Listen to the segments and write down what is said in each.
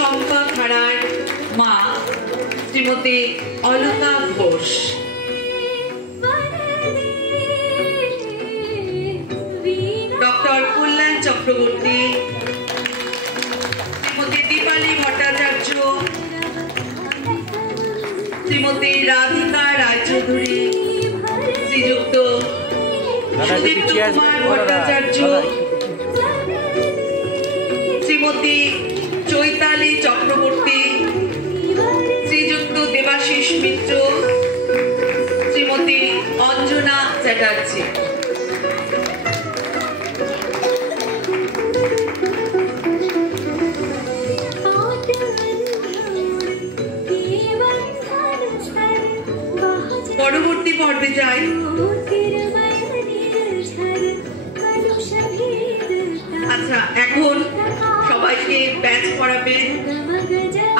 शम्पा खाड़ार मा श्रीमती अलका घोष, डॉक्टर कल्याण चक्रवर्ती, श्रीमती दीपाली भट्टाचार्य, श्रीमती राधिका रायचौधुरी, श्रीयुक्त सुदीप्त कुमार भट्टाचार्य, श्रीमती चैताली चक्रवर्ती, श्रीयुक्त देवाशीष मित्र, श्रीमती अंजना चैटार्जी। परवर्ती पर्वे जाई। अच्छा, এখন সবাইকে ব্যাচ পড়াবেন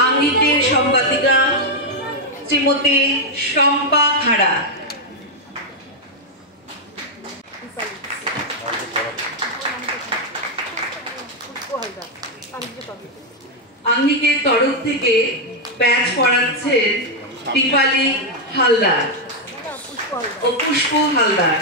আঙ্গিকের সম্পাদিকা শ্রীমতী শম্পা খাড়া। আঙ্গিকের তরফ থেকে ব্যাচ পড়াচ্ছেন দীপালি হালদার ও পুষ্প হালদার।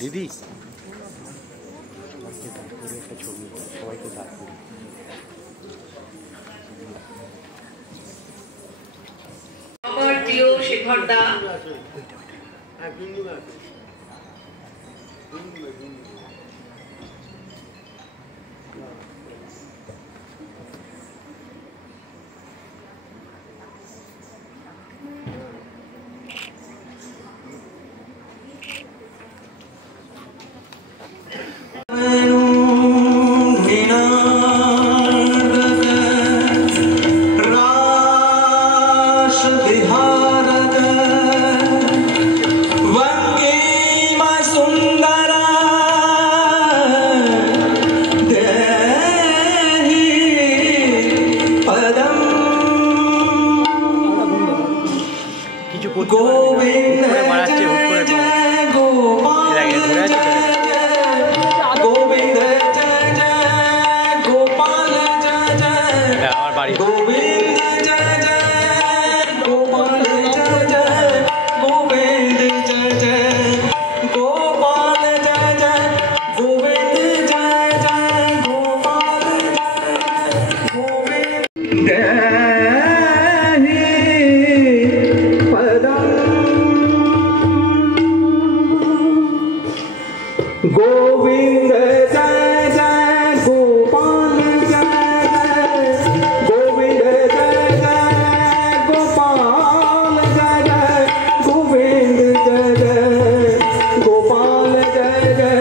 दीदी प्रिय शेखर दा गोविंद जय जय गोपाल जय जय गोविंद जय जय गोपाल जय जय गोविंद जय जय गोपाल जय जय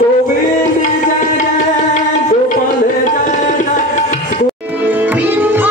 गोविंद जय जय गोपाल जय जय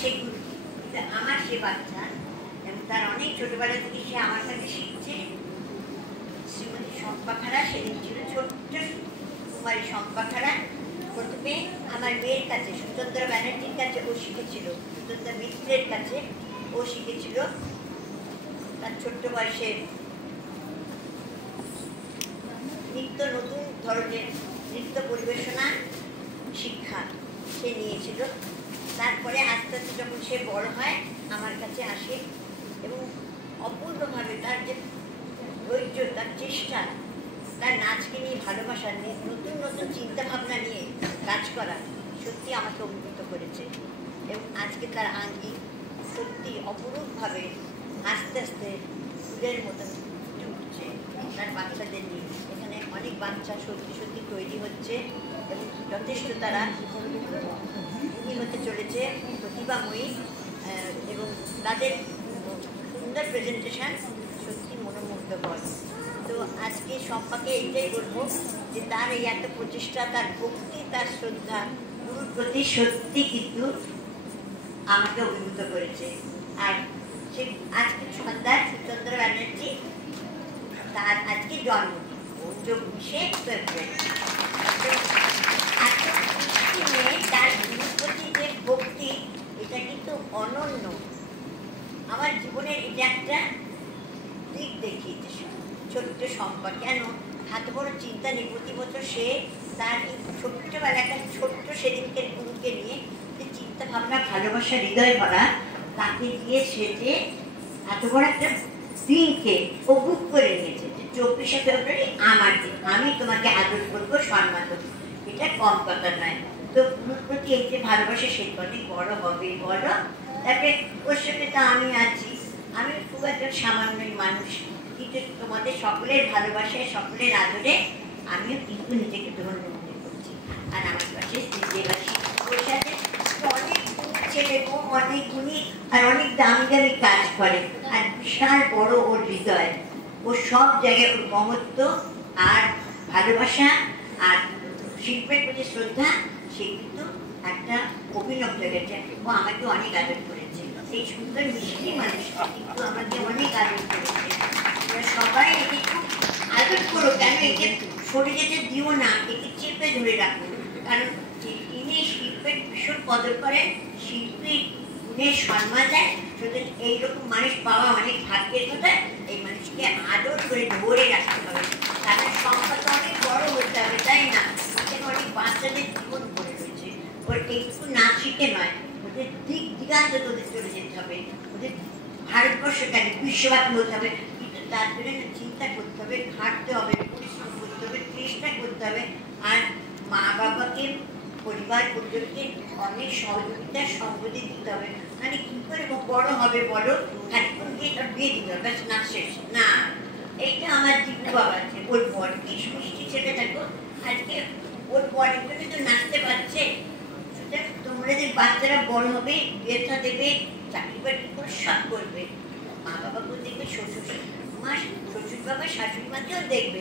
সে গুরু, কিন্তু আমার সে বাচ্চা এবং তার অনেক ছোটবেলা থেকে সে আমার কাছে শিখছে। শ্রীমতী শম্পাখাড়া সেদিন ছিল ছোট্ট কুমারী শম্পাখাড়া। প্রথমে আমার মেয়ের কাছে সুচন্দ্রা ব্যানার্জির কাছে ও শিখেছিল, সুচন্দ্রা মিত্রের কাছে ও শিখেছিল তার ছোট্ট বয়সে নিত্য নতুন ধরনের নৃত্য পরিবেশনা শিক্ষা সে নিয়েছিল। তারপরে আস্তে আস্তে যখন সে বড় হয় আমার কাছে আসে এবং অপূর্বভাবে তার যে ধৈর্য, তার চেষ্টা, তার নাচকে নিয়ে ভালোবাসা, নতুন নতুন চিন্তা ভাবনা নিয়ে কাজ করা সত্যি আমাকে অভিভূত করেছে। এবং আজকে তার আঙ্গিক সত্যি অপরূপভাবে আস্তে আস্তে ফুলের মতন ফুটে উঠছে তার বাচ্চাদের নিয়ে। এখানে অনেক বাচ্চা সত্যি সত্যি তৈরি হচ্ছে এবং যথেষ্ট তারা হতে চলেছে প্রতিভাময়ী এবং তাদের সুন্দর প্রেজেন্টেশন সত্যি মনোমুগ্ধকর। তো আজকে শম্পাকে এইটাই বলবো যে তার এই এত প্রচেষ্টা, তার ভক্তি, তার শ্রদ্ধা গুরুর প্রতি সত্যি কিন্তু আমাকে অভিভূত করেছে। আর সে আজকে সন্ধ্যায় সুচন্দ্রা ব্যানার্জি তার আজকে জন্মদিন 24শে ফেব্রুয়ারি। তার গুরুর প্রতি যে ভক্তি এটা কিন্তু অনন্য। আমার জীবনের এটা একটা দিক দেখিয়েছে ছোট্ট সম্পদ। কেন এত বড় চিন্তা নেই, প্রতি বছর সে তার ছোট্টবেলা একটা ছোট্ট সেদিনকে গুরুকে নিয়ে যে চিন্তা ভাবনা, ভালোবাসা, হৃদয় ভরা তাকে দিয়ে সে যে এত বড় একটা দিনকে ও বুক করে নিয়েছে যে 24শে ফেব্রুয়ারি আমার দিন, আমি তোমাকে আদর করবো, সম্মান করবো। এটা কম কথা নয়। তো গুরুর প্রতি এই যে ভালোবাসা সে অনেক বড় হবে বড়। তারপরে ওর সঙ্গে তো আমি আছি, আমি খুব একটা সামান্যই মানুষ, কিন্তু তোমাদের সকলের ভালোবাসায়, সকলের আদরে আমিও কিন্তু নিজেকে ধন্য মনে করছি। আর আমার পাশে স্ত্রীদেবাসী ওর সাথে অনেক ছেলে ও অনেক গুণী আর অনেক দামি দামি কাজ করে। আর বিশাল বড় ওর হৃদয়, ও সব জায়গায় ওর মহত্ব আর ভালোবাসা আর শিল্পের প্রতি শ্রদ্ধা সে কিন্তু একটা অভিনব জায়গাটা। ও আমাকে অনেক আদর করেছে, এই সুন্দর মিষ্টি মানুষটা কিন্তু আমাকে অনেক আদর করেছে। সবাই একে খুব আদর করো, কেন একে সরে যেতে দিও না, একে চেপে ধরে রাখো। কারণ তিনি শিল্পের ভীষণ কদর করেন, শিল্পীর গুণের সম্মান দেয়। সুতরাং এইরকম মানুষ পাওয়া অনেক ভাগ্যের কথা। এই মানুষকে আদর করে ধরে রাখতে হবে, কারণ সংখ্যাটা অনেক বড় হতে হবে, তাই না? এখানে অনেক বাচ্চাদের জীবন পড়ে রয়েছে। ওর একটু না শিখে নয়, ওদের দিক দিগান্ত তোদের চলে যেতে হবে, ওদের ভারতবর্ষ কেন বিশ্বব্যাপী হতে হবে। কিন্তু তার জন্য চিন্তা করতে হবে, খাটতে হবে, পরিশ্রম করতে হবে, চেষ্টা করতে হবে। আর মা বাবাকে, পরিবার পরিজনকে অনেক সহযোগিতার সম্পত্তি দিতে হবে। মানে কি করে বড় হবে বলো, খানিক্ষণ গিয়ে তার বিয়ে দিতে হবে, না শেষ না। এইটা আমার দীপু বাবা আছে, ওর বর কি মিষ্টি ছেলে থাকো, আজকে ওর বরের জন্য তো নাচতে পারছে। তোমরা যে বাচ্চারা বড় হবে, বিয়েটা দেবে, চাকরি বাকরি করে সব করবে, মা বাবাকেও দেখবে, শ্বশুর মা, শ্বশুর বাবা, শাশুড়ি মাকেও দেখবে,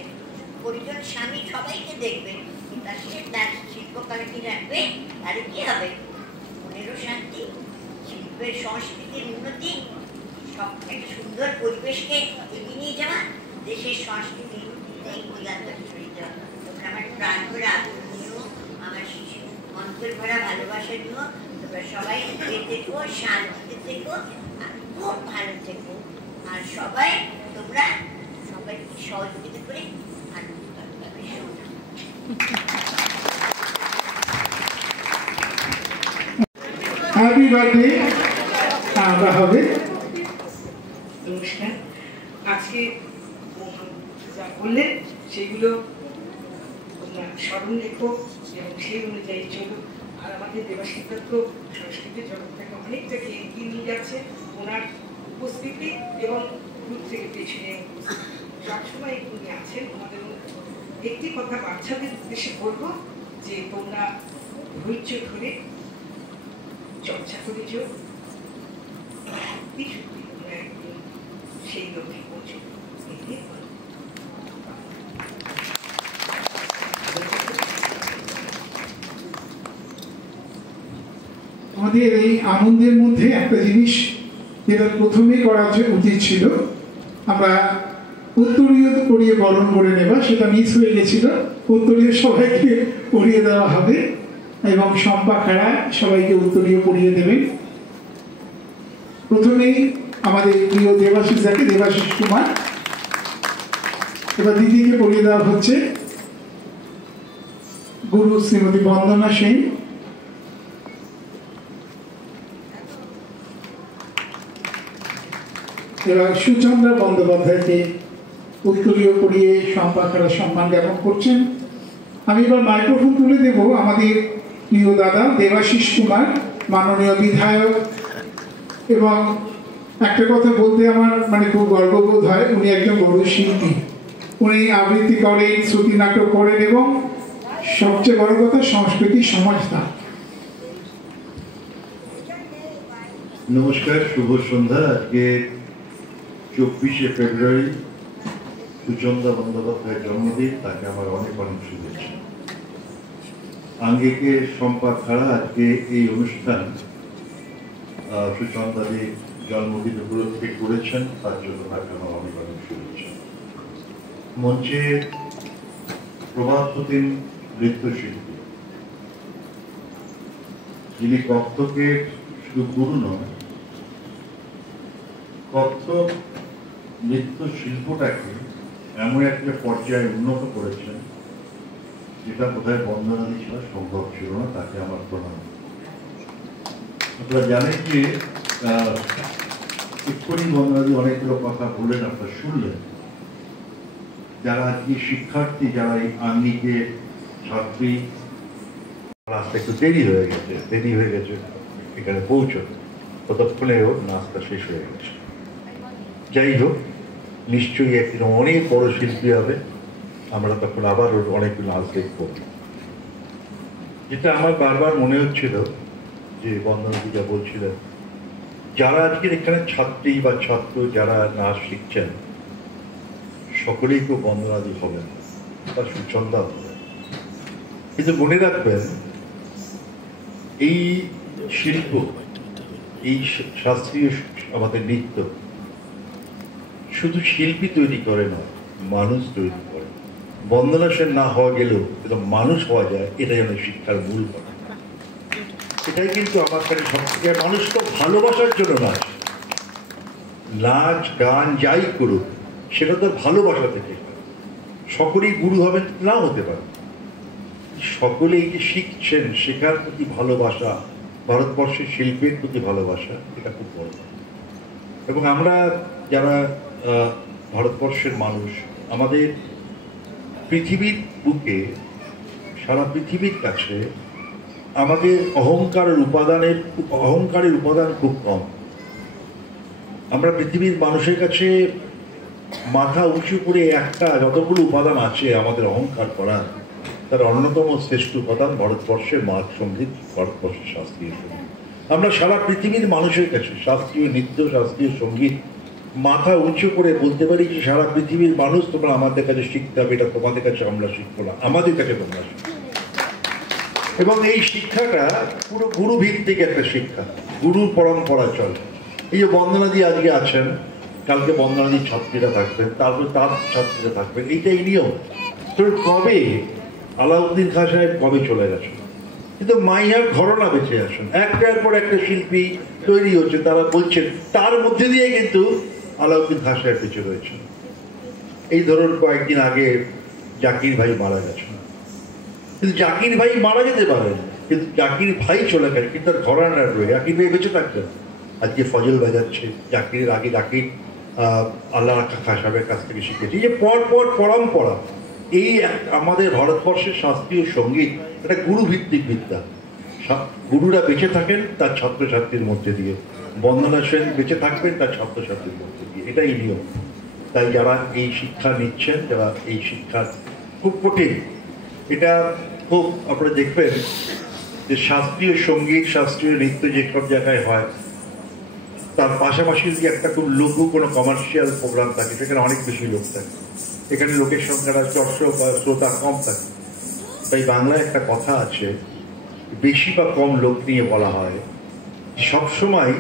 পরিজন, স্বামী সবাইকে দেখবে। তার সে তার শিল্পকলাকে রাখবে, তাহলে কি হবে? মনেরও শান্তি, শিল্পের সংস্কৃতির উন্নতি, সব একটা সুন্দর পরিবেশকে এগিয়ে নিয়ে যাওয়া, দেশের সংস্কৃতির দিগান্ত ছড়িয়ে দেওয়া। তোমরা আমার প্রাণ ভরে আদর নিও, আমার শিশু অন্তর ভরা ভালোবাসা নিও। তোমরা সবাই থেকো, শান্তিতে থেকো, আর খুব ভালো থেকো। আর সবাই তোমরা সবাইকে সহযোগিতা করে আনন্দ করতে হবে। হ্যাপি বার্থডে আমরা হবে। নমস্কার। আজকে যা বললেন সেগুলো তোমরা স্মরণ রেখো এবং সেই অনুযায়ী চলো। আর আমাদের দেবাশিক্ষা তো সংস্কৃতির জগৎটাকে অনেকটাকে এগিয়ে নিয়ে যাচ্ছে ওনার উপস্থিতি এবং দূর থেকে পেছনে সবসময় উনি আছেন আমাদের মধ্যে। একটি কথা বাচ্চাদের উদ্দেশ্যে বলবো যে তোমরা ধৈর্য ধরে চর্চা করে যাও, সত্যি তোমরা একদিন সেই লক্ষ্যে পৌঁছবে। আমাদের এই আনন্দের মধ্যে একটা জিনিস যেটা প্রথমেই করা উচিত ছিল, আমরা উত্তরীয় পরিয়ে বরণ করে নেবা, সেটা মিস হয়ে গেছিল। উত্তরীয় সবাইকে পরিয়ে দেওয়া হবে এবং শম্পা খাড়া সবাইকে উত্তরীয় পরিয়ে দেবেন। প্রথমেই আমাদের প্রিয় দেবাশিস যাকে, দেবাশিস কুমার, এবার দিদিকে পরিয়ে দেওয়া হচ্ছে গুরু শ্রীমতী বন্দনা সেন। এবার সুচন্দ্রা বন্দ্যোপাধ্যায়কে উত্তরীয় পরিয়ে শম্পা খাড়া সম্মান জ্ঞাপন করছেন। আমি এবার মাইক্রোফোন তুলে দেব আমাদের প্রিয় দাদা দেবাশিস কুমার, মাননীয় বিধায়ক। এবং একটা কথা বলতে আমার খুব গর্ববোধ হয়, উনি একজন বড় শিল্পী। উনি আবৃত্তি করেন, শ্রুতি নাটক করেন এবং সবচেয়ে বড় কথা সংস্কৃতি সমাজতা। নমস্কার, শুভ সন্ধ্যা। আজকে 24শে ফেব্রুয়ারি, সুচন্দ্রা বন্দ্যোপাধ্যায়ের জন্মদিন। তাকে আমার অনেক অনেক শুভেচ্ছা। আঙ্গিকে শম্পা খাড়া আজকে এই অনুষ্ঠান সুচন্দ্রাদের জন্মদিন উপলক্ষে করেছেন, তার জন্য তাকে আমার অনেক অনেক শুভেচ্ছা। মঞ্চে প্রভাতপতিম নৃত্যশিল্পী, যিনি কত্থকের শুধু গুরু নয়, কত্থক নৃত্য শিল্পটাকে এমন একটা পর্যায়ে উন্নত করেছেন যেটা বোধহয় বন্দনাদি ছাড়া সম্ভব ছিল না। তাকে আমার প্রণাম। আপনারা জানেন যে এক্ষুনি বন্দনাদি অনেকগুলো কথা বললেন, আপনারা শুনলেন। যারা আজকে শিক্ষার্থী, যারা এই আঙ্গিকের ছাত্রী, রাস্তা একটু দেরি হয়ে গেছে এখানে পৌঁছতে, ততক্ষণে ওর নাস্তা শেষ হয়ে গেছে। যাই হোক, নিশ্চয়ই একদিন অনেক বড় শিল্পী হবে, আমরা তখন আবার ওর অনেকগুলো নাচ দেখব। যেটা আমার বারবার মনে হচ্ছিল যে বন্দনাদি যা বলছিলেন, যারা আজকের এখানে ছাত্রী বা ছাত্র যারা নাচ শিখছেন, সকলেই কেউ বন্দনাদি হবেন বা সুচন্দ্রা হবেন। কিন্তু মনে রাখবেন, এই শিল্প, এই শাস্ত্রীয় আমাদের নৃত্য শুধু শিল্পী তৈরি করে না, মানুষ তৈরি করে। বন্দনা সেন না হওয়া গেলেও মানুষ হওয়া যায়, এটাই আমাদের শিক্ষার মূল কথা। এটাই কিন্তু আমার কাছে সবথেকে, মানুষ তো ভালোবাসার জন্য নাচ গান যাই করুক, সেটা তো ভালোবাসা থেকে। সকলেই গুরু হবেন না হতে পারে, সকলেই যে শিখছেন, শেখার প্রতি ভালোবাসা, ভারতবর্ষের শিল্পের প্রতি ভালোবাসা, এটা খুব বড়। এবং আমরা যারা ভারতবর্ষের মানুষ, আমাদের পৃথিবীর বুকে, সারা পৃথিবীর কাছে আমাদের অহংকারের উপাদান খুব কম। আমরা পৃথিবীর মানুষের কাছে মাথা উঁচু করে একটা, যতগুলো উপাদান আছে আমাদের অহংকার করার, তার অন্যতম শ্রেষ্ঠ উপাদান ভারতবর্ষের মাত সঙ্গীত, ভারতবর্ষের শাস্ত্রীয় সঙ্গীত। আমরা সারা পৃথিবীর মানুষের কাছে শাস্ত্রীয় নৃত্য, শাস্ত্রীয় সঙ্গীত মাথা উঁচু করে বলতে পারি যে সারা পৃথিবীর মানুষ, তোমরা আমাদের কাছে শিখতে হবে, এটা তোমাদের কাছে আমরা শিখবো না, আমাদের কাছে তোমরা শিখবে। এবং এই শিক্ষাটা পুরো গুরু ভিত্তিক একটা শিক্ষা, গুরুর পরম্পরা চলে। এই যে বন্দনাদি আজকে আছেন, কালকে বন্দনাদির ছাত্রীরা থাকবেন, তারপর তার ছাত্রীরা থাকবেন, এইটাই নিয়ম। তো কবে আলাউদ্দিন খাঁ সাহেব কবে চলে গেছেন, কিন্তু মাইয়ার ঘরনা বেঁচে আসেন, একটার পর একটা শিল্পী তৈরি হচ্ছে। তারা বলছেন তার মধ্যে দিয়ে কিন্তু আলাউদ্দিন খাঁ সাহেব বেঁচে রয়েছেন। এই ধরুন কয়েকদিন আগে জাকির ভাই মারা গেছেন, কিন্তু জাকির ভাই মারা যেতে পারেন, কিন্তু জাকির ভাই চলে গেছে, কিন্তু তার ঘরানা রয়ে জাকির ভাই বেঁচে থাকবেন। আজকে ফজল বাজাচ্ছে, জাকিরের আগে জাকির আল্লাহ খাঁ সাহেবের কাছ থেকে শিখেছে। এই যে পর পরম্পরা, এই আমাদের ভারতবর্ষের শাস্ত্রীয় সঙ্গীত একটা গুরুভিত্তিক বিদ্যা। গুরুরা বেঁচে থাকেন তার ছাত্রছাত্রীর মধ্যে দিয়ে, বন্দনা সেন বেঁচে থাকবেন তার ছাত্রছাত্রীর মধ্যে দিয়ে, এটাই নিয়ম। তাই যারা এই শিক্ষা নিচ্ছেন, যারা এই শিক্ষা খুব কঠিন, এটা খুব আপনারা দেখবেন যে শাস্ত্রীয় সঙ্গীত, শাস্ত্রীয় নৃত্য যেসব জায়গায় হয়, তার পাশাপাশি যদি একটা খুব লঘু কোনো কমার্শিয়াল প্রোগ্রাম থাকে, সেখানে অনেক বেশি লোক থাকে। এখানে লোকের সংখ্যাটা দর্শক বা শ্রোতা কম থাকে। তাই বাংলায় একটা কথা আছে, বেশি বা কম লোক নিয়ে বলা হয় সবসময়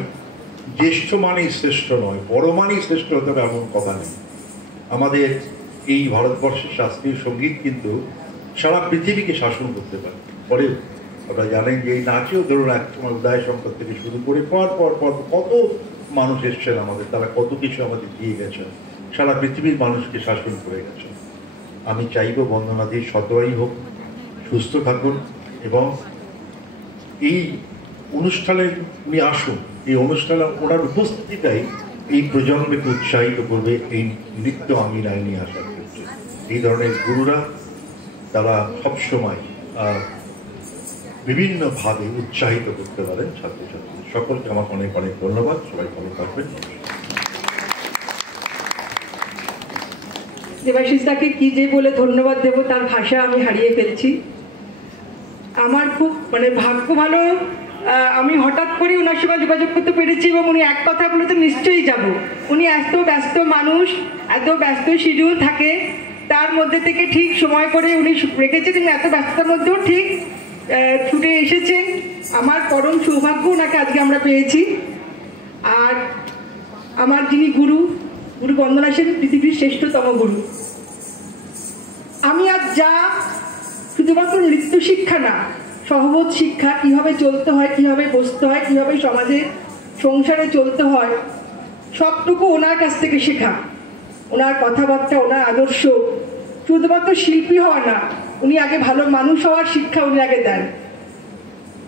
জ্যেষ্ঠ মানেই শ্রেষ্ঠ নয়, বড় মানেই শ্রেষ্ঠ হতে হবে এমন কথা নেই। আমাদের এই ভারতবর্ষের শাস্ত্রীয় সঙ্গীত কিন্তু সারা পৃথিবীকে শাসন করতে পারে। পরে আপনারা জানেন যে এই নাচেও ধরুন একসময় উদয় শঙ্কর থেকে শুরু করে পর পর পর কত মানুষ এসছেন আমাদের, তারা কত কিছু আমাদের দিয়ে গেছেন, সারা পৃথিবীর মানুষকে শাসন করে গেছেন। আমি চাইব বন্দনাদি সতই হোক, সুস্থ থাকুন এবং এই অনুষ্ঠানে উনি আসুন। এই অনুষ্ঠানে ওনার উপস্থিতিটাই এই প্রজন্মকে উৎসাহিত করবে এই নৃত্য আঙ্গিনায় নিয়ে আসার ক্ষেত্রে। এই ধরনের গুরুরা তারা সবসময় বিভিন্নভাবে উৎসাহিত করতে পারেন ছাত্রছাত্রী। সকলকে আমার অনেক অনেক ধন্যবাদ। সবাই ভালো থাকবেন। দেবাশিসদাকে কি যে বলে ধন্যবাদ দেব তার ভাষা আমি হারিয়ে ফেলছি। আমার খুব ভাগ্য ভালো, আমি হঠাৎ করে ওনার সঙ্গে যোগাযোগ করতে পেরেছি এবং উনি এক কথা বলে তো নিশ্চয়ই যাব। উনি এত ব্যস্ত মানুষ, এত ব্যস্ত শিডিউল থাকে, তার মধ্যে থেকে ঠিক সময় করে উনি রেখেছেন এবং এত ব্যস্ততার মধ্যেও ঠিক ছুটে এসেছেন। আমার পরম সৌভাগ্য ওনাকে আজকে আমরা পেয়েছি। আর আমার যিনি গুরু বন্দনা সেন পৃথিবীর শ্রেষ্ঠতম গুরু। আমি আজ যা শুধুমাত্র নৃত্য শিক্ষা না, সহবোধ শিক্ষা, কিভাবে চলতে হয়, কিভাবে বসতে হয়, কিভাবে সমাজে সংসারে চলতে হয়, সবটুকু ওনার কাছ থেকে শেখা। ওনার কথাবার্তা, ওনার আদর্শ, শুধুমাত্র শিল্পী হওয়া না, উনি আগে ভালো মানুষ হওয়ার শিক্ষা উনি আগে দেন,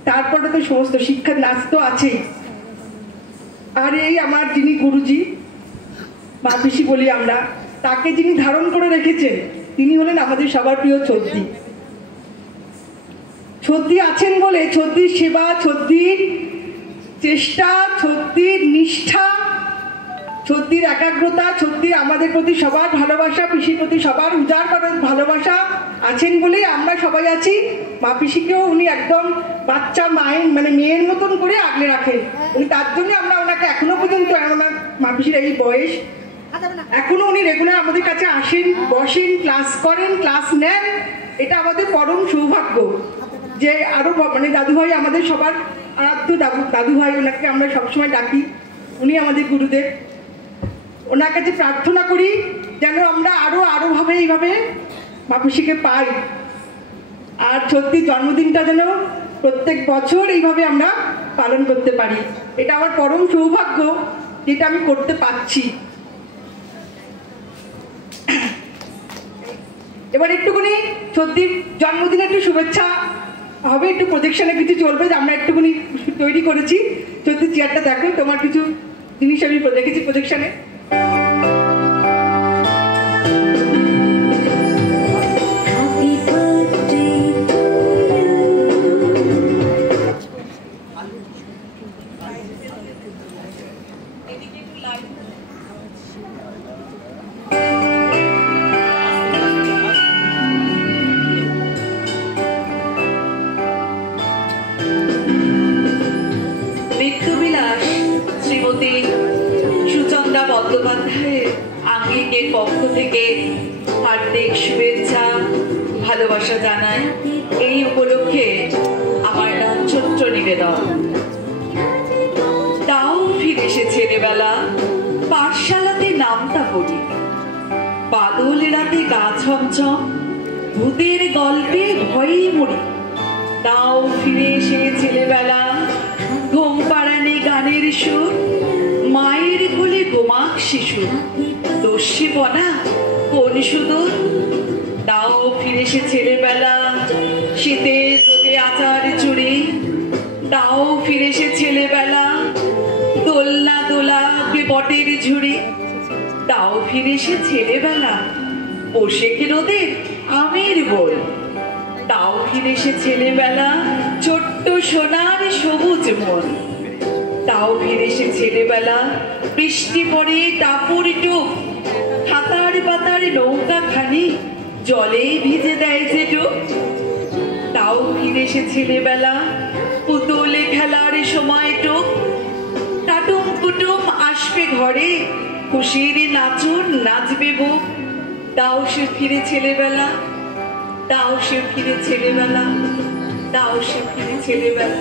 তারপরে তো সমস্ত শিক্ষা। নাচ তো আছেই। আর এই আমার যিনি গুরুজি মা পিসি বলি আমরা, তাকে যিনি ধারণ করে রেখেছেন তিনি হলেন আমাদের সবার প্রিয় ছদ্দি। ছদ্দি আছেন বলে ছদ্দির সেবা, ছদ্দির চেষ্টা, ছদ্দির নিষ্ঠা, ছদ্দির একাগ্রতা, ছদ্দির আমাদের প্রতি সবার ভালোবাসা, পিসির প্রতি সবার উজাড় করার ভালোবাসা আছেন বলেই আমরা সবাই আছি। মা পিসিকেও উনি একদম বাচ্চা মায়ের মেয়ের মতন করে আগলে রাখেন উনি। তার জন্য আমরা ওনাকে এখনো পর্যন্ত, ওনার মা পিসির এই বয়স, এখনো উনি রেগুলার আমাদের কাছে আসেন, বসেন, ক্লাস করেন, ক্লাস নেন। এটা আমাদের পরম সৌভাগ্য যে আরো দাদুভাই আমাদের সবার আরাধ্য দাদুভাই, ওনাকে আমরা সবসময় ডাকি। উনি আমাদের গুরুদেব। ওনার কাছে প্রার্থনা করি যেন আমরা আরো ভাবে এইভাবে মা পিসিকে পাই। আর ছদ্দির জন্মদিনটা যেন প্রত্যেক বছর এইভাবে আমরা পালন করতে পারি। এটা আমার পরম সৌভাগ্য যেটা আমি করতে পারছি। এবার একটুখানি ছদ্দির জন্মদিনে একটু শুভেচ্ছা হবে, একটু প্রজেকশনে কিছু চলবে, আমরা একটুখানি তৈরি করেছি। ছদ্দির চেয়ারটা দেখো, তোমার কিছু জিনিস আমি দেখেছি প্রজেকশনে। বন্দ্যোপাধ্যায়ের আঙ্গিকের পক্ষ থেকে হার্দিক শুভেচ্ছা, ভালোবাসা জানাই। এই উপলক্ষে আমার নাম ছোট্ট নিবেদন। তাও ফিরে এসে ছেলেবেলা, পাঠশালাতে নামটা পড়ি, বাদল রাতে গা ছমছম, ভূতের গল্পে ভয়েই মরি। তাও ফিরে এসে ছেলেবেলা, ঘুম পাড়ানি গানের সুর, মায়ের কোলে গোমাক শিশু, দস্যিপনা কোন সুদূর। তাও ফিরে এসে ছেলেবেলা, শীতের রোদে আচার চুড়ি। তাও ফিরে এসে ছেলেবেলা, দোলনা দোলা বটের ঝুড়ি। তাও ফিরে এসে ছেলেবেলা, পোশেক রোদের আমের বোল। তাও ফিরে এসে ছেলেবেলা, ছোট্ট সোনার সবুজ মন। তাও ফিরে এসে ছেলেবেলা, বৃষ্টি পড়ে টাপুর টুপ, হাতার পাতার নৌকা খানি জলে ভিজে দেয় যে ডুব। তাও ফিরে এসে ছেলেবেলা, পুতুলে খেলার সময় টুক, টাটুম কুটুম আসবে ঘরে, খুশির নাচুন নাচবে বুক। তাও সে ফিরে ছেলেবেলা, তাও সে ফিরে ছেলেবেলা, তাও সে ফিরে ছেলেবেলা।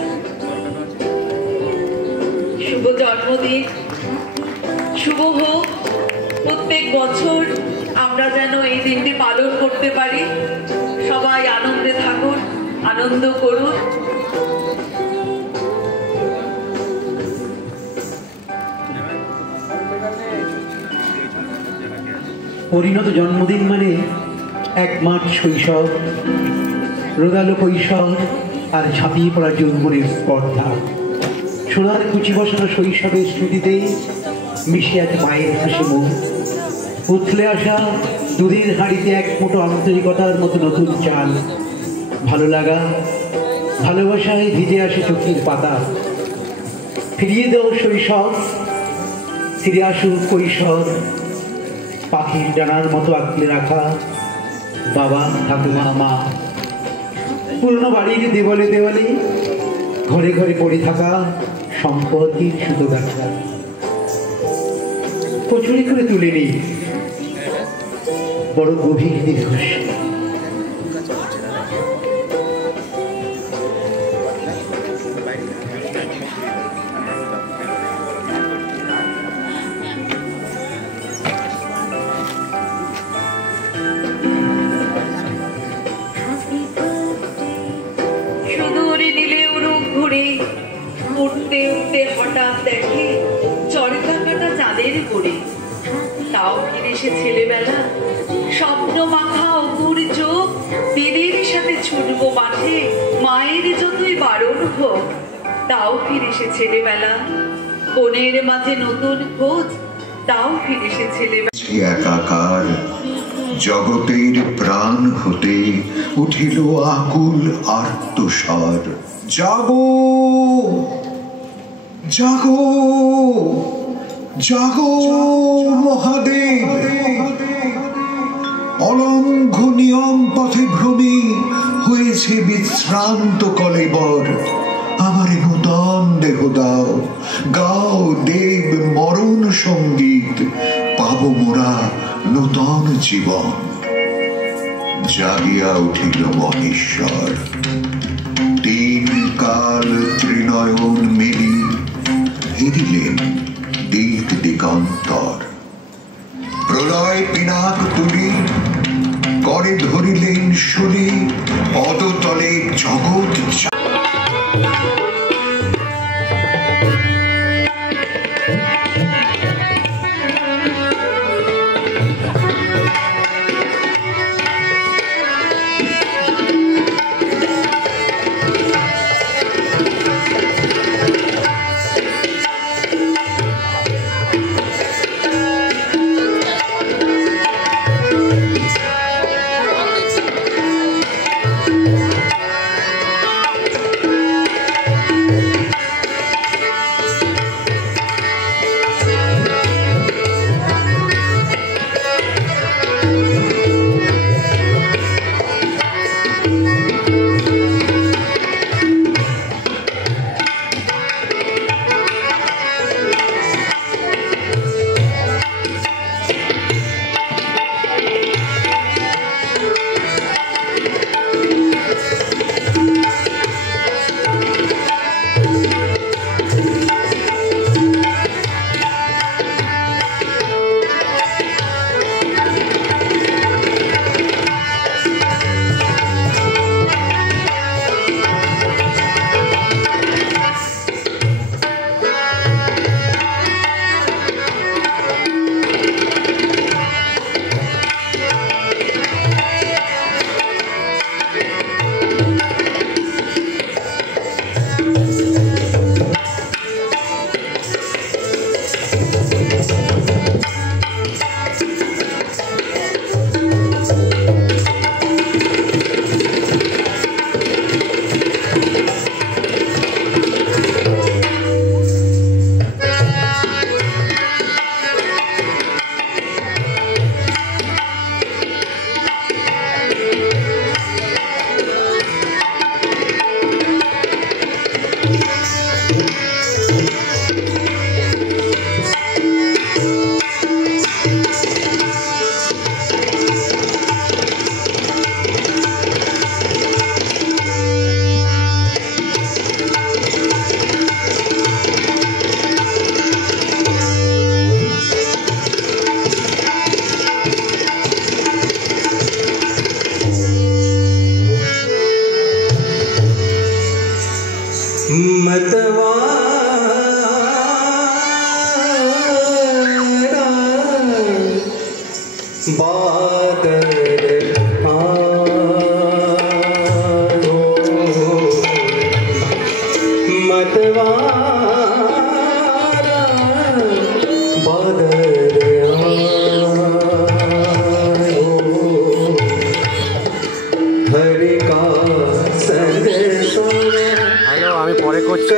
শুভ জন্মদিন, শুভ হোক। প্রত্যেক বছর আমরা যেন এই দিনটি পালন করতে পারি। সবাই আনন্দে থাকুন, আনন্দ করুন। পরিণত জন্মদিন মানে এক মাঠ শৈশব, রোদালো কৈশোর আর ঝাঁপিয়ে পড়া যৌবনের স্পর্ধা। সোনার কুচি বসানো শৈশবের স্মৃতিতে মিশে আছে মায়ের হাসি মুখ, উথলে আসা দুধের হাঁড়িতে এক মুঠো আন্তরিকতার মতো নতুন চাল। ভালো লাগা, ভালোবাসায় ভিজে আসে চোখের পাতা। ফিরিয়ে দাও শৈশব, ফিরে আসুক কৈশোর। পাখির ডানার মতো আঁকলে রাখা বাবা, ঠাকুমা, মা। পুরনো বাড়ির দেওয়ালে দেওয়ালে, ঘরে ঘরে পড়ে থাকা সম্পত্তির সুতো গাছা। কচুরি করে তুলে নিই বড় গভীর দীর্ঘশ্বাস। হঠাৎ দেখে চরকা কাটা চাঁদের পরে, তাও ফিরে সে ছেলেবেলা। স্বপ্ন মাখা অপুর চোখ, দিদির সাথে ছুটবো মাঠে, মায়ের যতই বারণ হোক, তাও ফিরে সে ছেলেবেলা। কোণের মাঝে নতুন খোঁজ, তাও ফিরে সে ছেলেবেলা। একাকার জগতের প্রাণ হতে উঠিল আকুল আর্তস্বর। জাগো জাগো জাগো মহাদেব, অলঙ্ঘ নিয়ম পথে ভ্রমে হয়েছে বিশ্রান্ত কলেবর। আমারে নূতন দেহ দাও, গাও দেব মরণ সঙ্গীত, পাব মোরা নূতন জীবন। জাগিয়া উঠিল মহেশ্বর, তিন কাল ত্রিনয়ন মেলি হেরিলেন দিক দিগন্তর। প্রলয় পিনাক তুলি করে ধরিলেন শুনি, পদতলে জগৎ। मतवारा बादल आयो मतवारा बादल आयो हरि का संग सोना হ্যালো আমি পরে করছি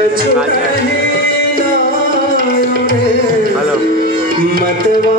হ্যালো मतवा